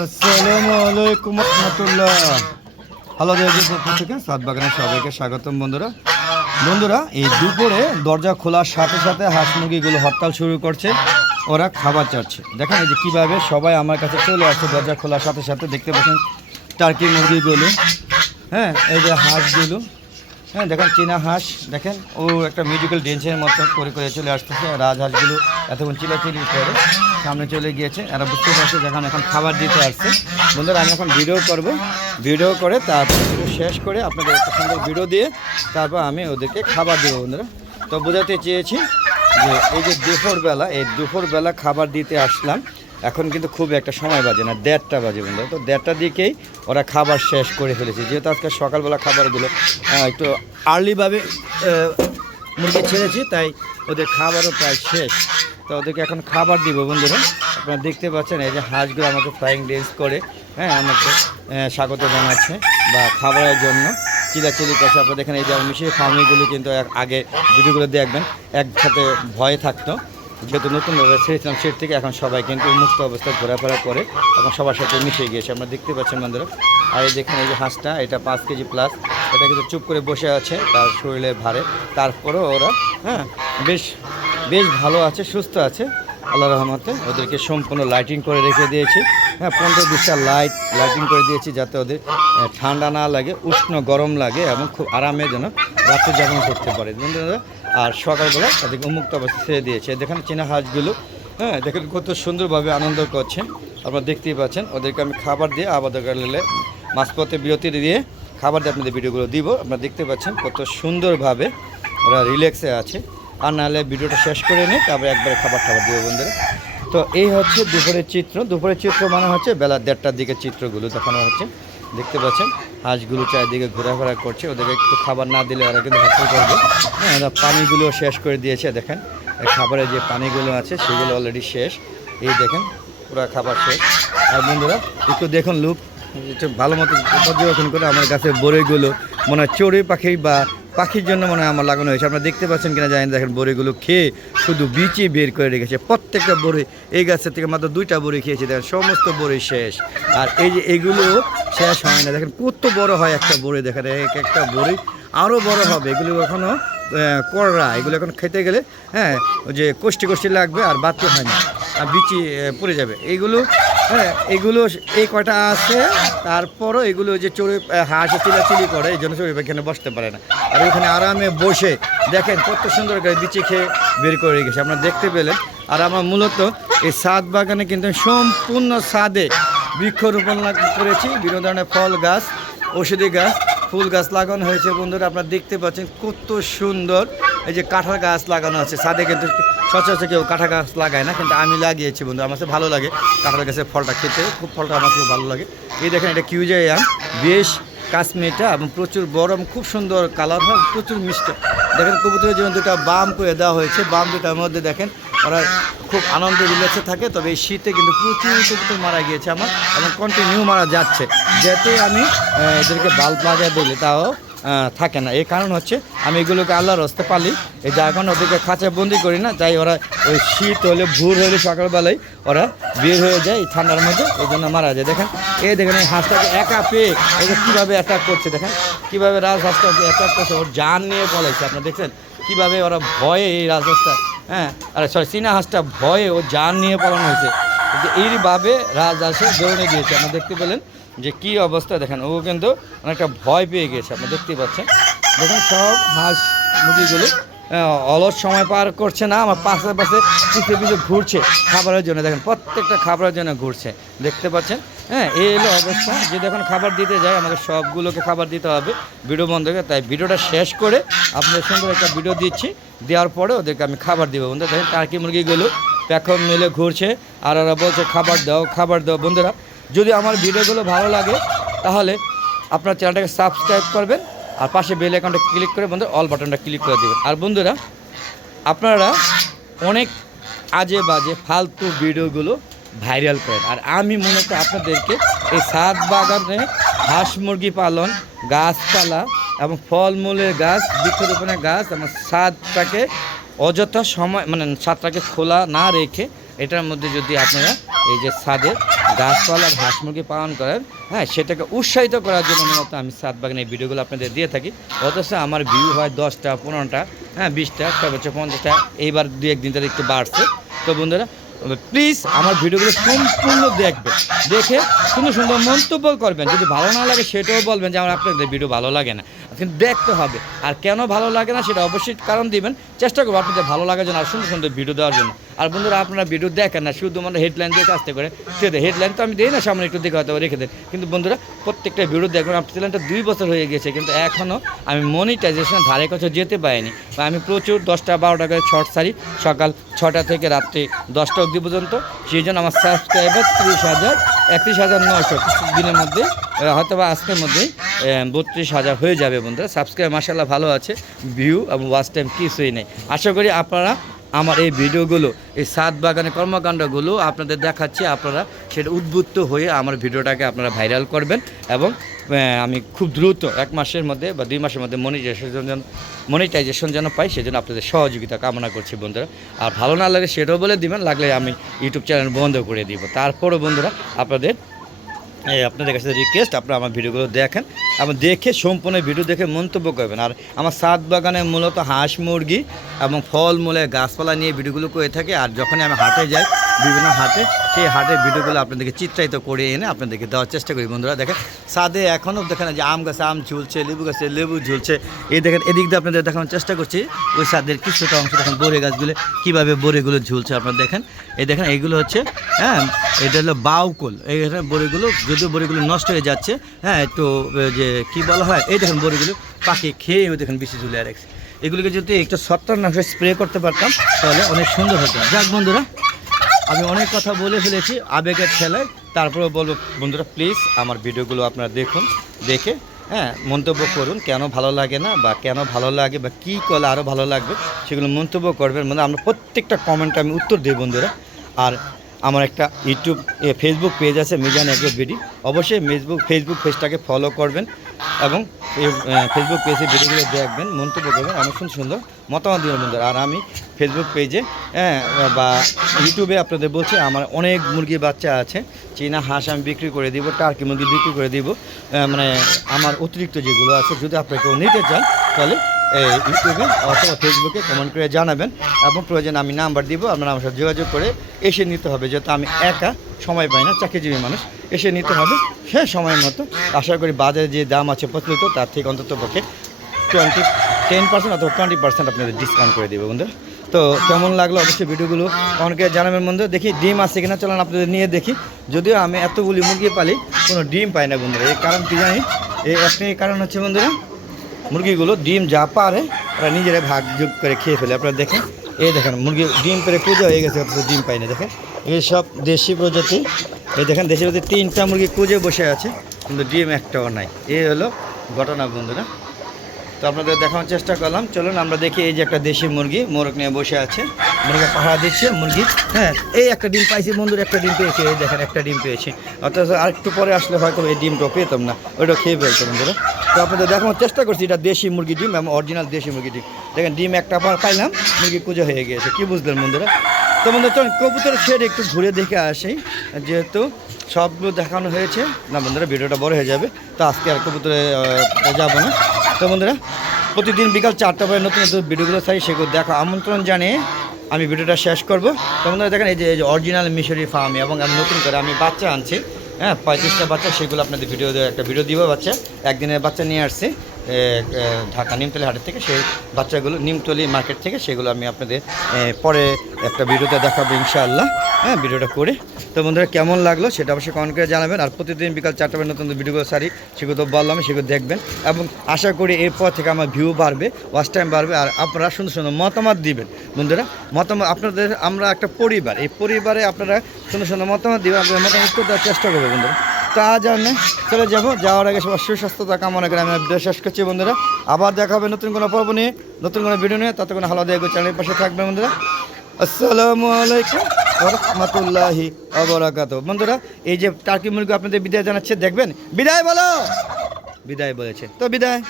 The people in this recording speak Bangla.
আসসালামু আলাইকুম রহমতুল্লাহ। হ্যালো দেওয়ার পক্ষ থেকে সাত বাগানের সবাইকে স্বাগতম বন্ধুরা। বন্ধুরা, এই দুপুরে দরজা খোলার সাথে সাথে হাঁস মুরগিগুলো হরতাল শুরু করছে, ওরা খাবার চাচ্ছে। দেখেন এই যে কীভাবে সবাই আমার কাছে চলে আসছে দরজা খোলার সাথে সাথে, দেখতে পাচ্ছেন টার্কি মুরগিগুলো হ্যাঁ এই যে হাঁসগুলো। হ্যাঁ দেখেন চীনা হাঁস, দেখেন। ও একটা মিউজিক্যাল ডেন্সের মতো করে করে চলে আসতেছে। রাজহাঁসগুলো এতক্ষণ চিলাচিলি করে সামনে চলে গিয়েছে। এরা বুঝতে পারছে যখন এখন খাবার দিতে আসছে। বন্ধুরা, আমি এখন ভিডিও করব। ভিডিও করে তারপর শেষ করে আপনাদের একটা সুন্দর ভিডিও দিয়ে তারপর আমি ওদেরকে খাবার দেবো, বন্ধুরা। তো বোঝাতে চেয়েছি যে এই যে দুপুরবেলা, এই দুপুরবেলা খাবার দিতে আসলাম। এখন কিন্তু খুব একটা সময় বাজে না, দেড়টা বাজে বন্ধু। তো দেড়টা দিকেই ওরা খাবার শেষ করে ফেলেছে। যেহেতু আজকে সকালবেলা খাবারগুলো একটু আর্লিভাবে মুরগি ছেড়েছি, তাই ওদের খাবারও প্রায় শেষ। তো ওদেরকে এখন খাবার দিব বন্ধুরা। আপনারা দেখতে পাচ্ছেন, এই যে হাঁসগুলো আমাকে ফ্রাইং ডেন্স করে হ্যাঁ আমাকে স্বাগত জানাচ্ছে বা খাবারের জন্য। চিলাচিলি করছে। আপনারা দেখেন, এই যে মিশিয়ে ফার্মিগুলো কিন্তু আগে ভিডিওগুলো দেখবেন, একসাথে ভয়ে থাকতো। যেহেতু নতুনভাবে ছেড়েছিলাম, সেট থেকে এখন সবাই কিন্তু মুক্ত অবস্থায় ঘোরাফেরা করে এবং সবার সাথে মিশে গিয়েছে। আমরা দেখতে পাচ্ছেন বন্ধুরা, আর এই দেখেন এই যে হাঁসটা, এটা পাঁচ কেজি প্লাস এটা কিন্তু চুপ করে বসে আছে তার শরীরে ভারে। তারপরেও ওরা হ্যাঁ বেশ বেশ ভালো আছে, সুস্থ আছে, আল্লাহ রহমতে ওদেরকে সম্পূর্ণ লাইটিং করে রেখে দিয়েছি। হ্যাঁ পনেরো বিশটা লাইট লাইটিং করে দিয়েছি যাতে ওদের ঠান্ডা না লাগে, উষ্ণ গরম লাগে এবং খুব আরামে যেন রাত্রে যাপন করতে পারে। আর সকালবেলা তাদেরকে উন্মুক্ত অবস্থা ছেড়ে দিয়েছে। দেখেন চীনা হাঁসগুলো হ্যাঁ দেখেন কত সুন্দরভাবে আনন্দ করছে আপনারা দেখতেই পাচ্ছেন, ওদেরকে আমি খাবার দিয়ে আবার দরকার হলে মাঝপথে বিরতি দিয়ে খাবার দিয়ে আপনাদের ভিডিওগুলো দিব। আপনারা দেখতে পাচ্ছেন কত সুন্দরভাবে ওরা রিল্যাক্সে আছে। আর নাহলে ভিডিওটা শেষ করে নিই, তারপরে একবারে খাবার খাবার দেবো বন্ধুরা। তো এই হচ্ছে দুপুরের চিত্র। দুপুরের চিত্র মানে হচ্ছে বেলা দেড়টার দিকে চিত্রগুলো দেখানো হচ্ছে। দেখতে পাচ্ছেন হাঁসগুলো চারিদিকে ঘোরাফেরা করছে, ওদেরকে একটু খাবার না দিলে ওরা কিন্তু হাসপাতাল করবে। হ্যাঁ ওরা পানিগুলো শেষ করে দিয়েছে, দেখেন। খাবারের যে পানিগুলো আছে, সেগুলো অলরেডি শেষ। এই দেখেন, পুরো খাবার শেষ। আর বন্ধুরা, একটু দেখুন লুক একটু ভালো মতো পর্যবেক্ষণ করে আমার গাছের বরেগুলো মনে হয় চড়ুই পাখি বা পাখির জন্য মনে হয় আমার লাগানো হয়েছে। আপনারা দেখতে পাচ্ছেন কিনা জানেন দেখেন বড়িগুলো খেয়ে শুধু বিচি বের করে রেখেছে। প্রত্যেকটা বড়ি এই গাছের থেকে মাত্র দুইটা বড়ি খেয়েছে, দেখেন সমস্ত বড়ি শেষ। আর এই যে এগুলো শেষ হয় না, দেখেন কত বড় হয় একটা বড়ি, দেখেন এক একটা বড়ি আরও বড় হবে। এগুলো এখনও কররা এগুলো এখন খেতে গেলে হ্যাঁ যে কষ্টি কষ্টি লাগবে আর বাড়তে হয় না, আর বিচি পড়ে যাবে। এইগুলো হ্যাঁ এগুলো এই কয়টা আছে, তারপরও এগুলো যে চড়ে হাঁস চিলাচিলি করে, এই জন্য চড়ে এখানে বসতে পারে না। আর এখানে আরামে বসে দেখেন কত সুন্দর করে বিচি খেয়ে বের করে রেখেছে। আপনারা দেখতে পেলেন। আর আমার মূলত এই সাদ বাগানে কিন্তু সম্পূর্ণ সাদে বৃক্ষরোপণ করেছি। বিভিন্ন ধরনের ফল গাছ ওষুধি গাছ, ফুল গাছ লাগানো হয়েছে। বন্ধুরা, আপনারা দেখতে পাচ্ছেন কত সুন্দর এই যে কাঁঠাল গাছ লাগানো আছে, ছাদে কিন্তু সচরাচর কেউ কাঁঠাল গাছ লাগায় না, কিন্তু আমি লাগিয়েছি বন্ধু, আমার ভালো লাগে কাঁঠাল গাছের ফলটা খেতে, খুব ফলটা আমার খুব ভালো লাগে। এই দেখেন, এটা কিউজাইয়াম, বেশ কাশ্মীরটা এবং প্রচুর গরম, খুব সুন্দর কালার হয়, প্রচুর মিষ্টি। দেখেন, কবুতরের জন্য দুটা বাম করে দেওয়া হয়েছে, বাম দুটার মধ্যে দেখেন, ওরা খুব আনন্দ রিলেক্সে থাকে, তবে এই শীতে কিন্তু প্রচুর কবুতর মারা গিয়েছে আমার, এবং কন্টিনিউ মারা যাচ্ছে, যাতে আমি এদেরকে বাল্ব লাগাই দিলে, তাও থাকে না। এই কারণ হচ্ছে আমি এগুলোকে আল্লাহর হস্তে পালি। এই যা এখন ওদেরকে খাঁচায় বন্দি করি না তাই ওরা ওই শীত হলে, ভোর হলে, সকালবেলায় ওরা বের হয়ে যায় এই ঠান্ডার মধ্যে, এই জন্য মারা যায়। দেখেন, এই দেখেন এই হাঁসটাকে একা পেয়ে এটা কীভাবে অ্যাটাক করছে, দেখেন, কীভাবে রাজহাঁসটাকে অ্যাটাক করছে, ওর জান নিয়ে পলাইছে, আপনারা দেখছেন? কীভাবে ওরা ভয়ে এই রাজহাঁসটা হ্যাঁ আরে সরি চীনা হাঁসটা ভয়ে ও জান নিয়ে পালানো হয়েছে। এইভাবে রাজহাঁসে দৌড়ে দিয়েছে আপনি দেখতে পেলেন যে কি অবস্থা। দেখেন, ও কিন্তু অনেকটা ভয় পেয়ে গেছে আপনি দেখতে পাচ্ছেন। দেখুন, সব হাঁস মুরগিগুলো অলস সময় পার করছে না। আমার পাশে পাশে পিছিয়ে পিছিয়ে ঘুরছে খাবারের জন্য। দেখেন, প্রত্যেকটা খাবারের জন্য ঘুরছে। দেখতে পাচ্ছেন? হ্যাঁ এই হলো অবস্থা। যে এখন খাবার দিতে যায়, আমাদের সবগুলোকে খাবার দিতে হবে। ভিডিও বন্ধ করে, তাই ভিডিওটা শেষ করে আপনাদের সুন্দর একটা ভিডিও দিচ্ছি। দেওয়ার পরে ওদেরকে আমি খাবার দেবো। বন্ধু দেখেন, টার্কি মুরগিগুলো প্যাকম মিলে ঘুরছে। আর ওরা বলছে, খাবার দাও খাবার দাও। বন্ধুরা, যদি আমার ভিডিওগুলো ভালো লাগে, তাহলে আপনার চ্যানেলটাকে সাবস্ক্রাইব করবেন, আর পাশে বেল অ্যাকাউন্টে ক্লিক করে বন্ধু অল বাটনটা ক্লিক করে দেবেন। আর বন্ধুরা, আপনারা অনেক আজে বাজে, ফালতু ভিডিওগুলো ভাইরাল করেন। আর আমি মূলত আপনাদেরকে এই সাত বাগানে হাঁস মুরগি পালন, গাছপালা এবং ফলমূলের গাছ, বৃক্ষরোপণের গাছ এবং সাদটাকে অযথা সময় মানে ছাদটাকে খোলা না রেখে এটার মধ্যে যদি আপনারা এই যে ছাদের গাছপালা হাঁস মুরগি পালন করেন হ্যাঁ সেটাকে উৎসাহিত করার জন্য মূলত আমি সাত বাগানে এই ভিডিওগুলো আপনাদের দিয়ে থাকি। অথচ আমার ভিউ হয় দশটা, পনেরোটা হ্যাঁ বিশটা সর্বোচ্চ পঞ্চাশটা, এইবার দু একদিন ধরে একটু বাড়ছে। তো বন্ধুরা প্লিজ আমার ভিডিওগুলো সম্পূর্ণ দেখবেন, দেখে সুন্দর সুন্দর মন্তব্য করবেন। যদি ভালো না লাগে সেটাও বলবেন যে আমার আপনাদের ভিডিও ভালো লাগে না। কিন্তু দেখতে হবে। আর কেন ভালো লাগে না সেটা অবশ্যই কারণ দিবেন। চেষ্টা করব আপনাদের ভালো লাগার জন্য আর সুন্দর সুন্দর ভিডিও দেওয়ার জন্য। আর বন্ধুরা, আপনারা ভিডিও দেখেন না শুধু মানে হেডলাইন দিয়ে কাজতে করে। সেটা হেডলাইন তো আমি দিই না, সামনে একটু দেখে হয়তো রেখে দেন। কিন্তু বন্ধুরা, প্রত্যেকটা ভিডিও দেখবেন আপনার চ্যানেলটা দুই বছর হয়ে গেছে, কিন্তু এখনও আমি মনিটাইজেশন ধারে কাছে যেতে পারিনি। বা আমি প্রচুর দশটা, বারোটা করে শর্ট সারি সকাল ছটা থেকে রাত্রি দশটা অবধি পর্যন্ত। সেই জন্য আমার সাবস্ক্রাইবার ত্রিশ হাজার, একত্রিশ হাজার কিছু দিনের মধ্যে হয়তো বা আজকের মধ্যেই। বত্রিশ হাজার হয়ে যাবে বন্ধুরা। সাবস্ক্রাইব মাসাল্লাহ ভালো আছে। ভিউ এবং ওয়াচ টাইম কিছুই নেই। আশা করি আপনারা আমার এই ভিডিওগুলো, এই সাত বাগানের কর্মকাণ্ডগুলো আপনাদের দেখাচ্ছি। আপনারা সেটা উদ্বুদ্ধ হয়ে আমার ভিডিওটাকে আপনারা ভাইরাল করবেন এবং আমি খুব দ্রুত এক মাসের মধ্যে বা দুই মাসের মধ্যে মনিটাইজেশন যেন মনিটাইজেশন যেন পাই, সেজন্য আপনাদের সহযোগিতা কামনা করছি বন্ধুরা। আর ভালো না লাগে সেটাও বলে দিবেন, লাগলে আমি ইউটিউব চ্যানেল বন্ধ করে দিব। তারপরও বন্ধুরা, আপনাদের আপনাদের কাছে রিকোয়েস্ট আপনারা আমার ভিডিওগুলো দেখেন। এবং দেখে সম্পূর্ণ ভিডিও দেখে মন্তব্য করবেন। আর আমার সাত বাগানে মূলত হাঁস মুরগি এবং ফল মূলে গাছপালা নিয়ে ভিডিওগুলো করে থাকি। আর যখনই আমি হাটে যাই বিভিন্ন হাটে, সেই হাটের ভিডিওগুলো আপনাদেরকে চিত্রায়িত করে এনে আপনাদেরকে দেওয়ার চেষ্টা করি বন্ধুরা। দেখেন, সাদে এখনও দেখেন যে আম গাছে আম ঝুলছে, লেবু গাছে লেবু ঝুলছে। এই দেখেন, এদিক দিয়ে আপনাদের দেখানোর চেষ্টা করছি, ওই সাদের কিছুটা অংশ দেখেন, বরে গাছগুলো, কীভাবে বরেগুলো ঝুলছে আপনারা দেখেন। এই দেখেন, এইগুলো হচ্ছে হ্যাঁ এটা হলো বাউকুল। এই এখানে বড়িগুলো যদিও বড়িগুলো নষ্ট হয়ে যাচ্ছে হ্যাঁ একটু যে, কি বলা হয়, এই দেখেন বড়িগুলো পাখি খেয়ে ওই দেখেন বেশি ঝুলে রাখছে এগুলোকে যদি একটু ছত্রাকনাশক স্প্রে করতে পারতাম, তাহলে অনেক সুন্দর হতো। যাক বন্ধুরা আমি অনেক কথা বলে ফেলেছি, আবেগের ঠেলায়। তারপরে বলব, বন্ধুরা প্লিজ আমার ভিডিওগুলো আপনারা দেখুন, দেখে হ্যাঁ মন্তব্য করুন, কেন ভালো লাগে না বা কেন ভালো লাগে বা কী করলে আরও ভালো লাগবে, সেগুলো মন্তব্য করবেন। মানে আমরা প্রত্যেকটা কমেন্টে আমি উত্তর দিই, বন্ধুরা। আর আমার একটা ইউটিউব ফেসবুক পেজ আছে মিজান এগ্রো বিডি অবশ্যই ফেসবুক ফেসবুক পেজটাকে ফলো করবেন। এবং এই, ফেসবুক পেজে ভিডিওগুলো দেখবেন মন্তব্য করবেন অনেক সুন্দর সুন্দর মতামত দিবেন বন্ধুরা। আর আমি ফেসবুক পেজে হ্যাঁ বা ইউটিউবে আপনাদের বলছি আমার অনেক মুরগি বাচ্চা আছে চীনা হাঁস আমি বিক্রি করে দিব টার্কি মুরগি বিক্রি করে দিব মানে আমার অতিরিক্ত যেগুলো আছে যদি আপনাকে নিতে চান তাহলে ইউটিউবে অথবা ফেসবুকে কমেন্ট করে জানাবেন এবং প্রয়োজন আমি নাম্বার দিব, আপনারা আমার সাথে যোগাযোগ করে এসে নিতে হবে। যেহেতু আমি একা সময় পাই না, চাকরিজীবী মানুষ, এসে নিতে হবে। সে সময় মতো আশা করি বাজারে যে দাম আছে প্রচলিত, তার থেকে অন্তত পক্ষে টোয়েন্টি টেন পার্সেন্ট অথবা টোয়েন্টি পার্সেন্ট আপনাদের ডিসকাউন্ট করে দেবে বন্ধুরা। তো কেমন লাগল অবশ্যই ভিডিওগুলো অনেকে জানাবেন বন্ধু দেখি ডিম আছে কিনা, চলেন আপনাদের নিয়ে দেখি। যদিও আমি এতগুলি মুরগি পালি, কোনো ডিম পাই না বন্ধুরা। এই কারণ কি জানি? এই কারণ হচ্ছে বন্ধুরা মুরগিগুলো ডিম যা পারে, ওরা নিজেরাই ভাগ যোগ করে খেয়ে ফেলে। আপনারা দেখেন, এই দেখেন, মুরগি ডিম পেরে কুজে হয়ে গেছে, অথচ ডিম পাই না দেখেন এইসব দেশি প্রজাতি, এই দেখেন, দেশি প্রজাতি তিনটা মুরগি কুজে বসে আছে, কিন্তু ডিম একটাও নাই। এই হলো ঘটনা বন্ধুরা। তো আপনাদের দেখানোর চেষ্টা করলাম, চলুন আমরা দেখি এই যে একটা দেশি মুরগি, মোরগ নিয়ে বসে আছে। মুরগি পাহারা দিচ্ছে, মুরগি হ্যাঁ এই একটা ডিম পাইছি, বন্ধুর একটা ডিম পেয়েছি, এই দেখেন, একটা ডিম পেয়েছি। অর্থাৎ আরেকটু পরে আসলে হয়তো এই ডিমটাও পেতাম না ওইটা খেয়ে ফেলতো বন্ধুরা। তো আপনাদের দেখানোর চেষ্টা করছি, এটা দেশি মুরগি ডিম এবং অরিজিনাল দেশি মুরগি ডিম। দেখেন, ডিম একটা পাইলাম, মুরগি কুজো হয়ে গিয়েছে, কী বুঝলেন বন্ধুরা? তো বন্ধুরা, চলুন, কবুতরের শেড একটু ঘুরে দেখে আসি, যেহেতু সবগুলো দেখানো হয়েছে। না বন্ধুরা, ভিডিওটা বড় হয়ে যাবে, তো আজকে আর কবুতরে যাব না। তো বন্ধুরা, প্রতিদিন বিকাল চারটা পরে নতুন নতুন ভিডিওগুলো চাই, সেগুলো দেখা আমন্ত্রণ জানিয়ে আমি ভিডিওটা শেষ করব। তো বন্ধুরা, দেখেন, এই যে অরিজিনাল মিশরি ফার্ম এবং আমি নতুন করে আমি বাচ্চা আনছি হ্যাঁ পঁয়ত্রিশটা বাচ্চা সেগুলো আপনাদের ভিডিও একটা ভিডিও দিব বাচ্চা। একদিনের বাচ্চা নিয়ে আসছি। ঢাকা নিমতলি হাটের থেকে সেই বাচ্চাগুলো, নিমতলি মার্কেট থেকে সেগুলো আমি আপনাদের পরে একটা ভিডিওতে দেখাবো ইনশাআল্লাহ। হ্যাঁ ভিডিওটা করে। তো বন্ধুরা, কেমন লাগল সেটা অবশ্যই কমেন্ট করে জানাবেন। আর প্রতিদিন বিকাল চারটা নতুন ভিডিওগুলো সারি সেগুলো তো বললাম, সেগুলো দেখবেন। এবং আশা করি এরপর থেকে আমার ভিউ বাড়বে ওয়াচ টাইম বাড়বে, আর আপনারা সুন্দর সুন্দর মতামত দিবেন। বন্ধুরা, মতামত আপনাদের, আমরা একটা পরিবার, এই পরিবারে আপনারা সুন্দর সুন্দর মতামত দিবেন, আপনাদের মতামত দেওয়ার চেষ্টা করব বন্ধুরা। নেই। চলে যাব। যাওয়ার আগে সবার সুস্বাস্থ্যতা কামনা করে আমি শেষ করছি বন্ধুরা। আবার দেখা হবে নতুন কোনো পর্ব নিয়ে, নতুন কোনো ভিডিও নিয়ে। তাতে কোনো হালা দেয় চ্যানেলের পাশে থাকবে বন্ধুরা। আসসালামু আলাইকুম রহমতুল্লাহি অবরাকাত বন্ধুরা, এই যে টার্কি মুরগি আপনাদের বিদায় জানাচ্ছে, দেখবেন? বিদায় বলো! বিদায় বলেছে। তো বিদায়।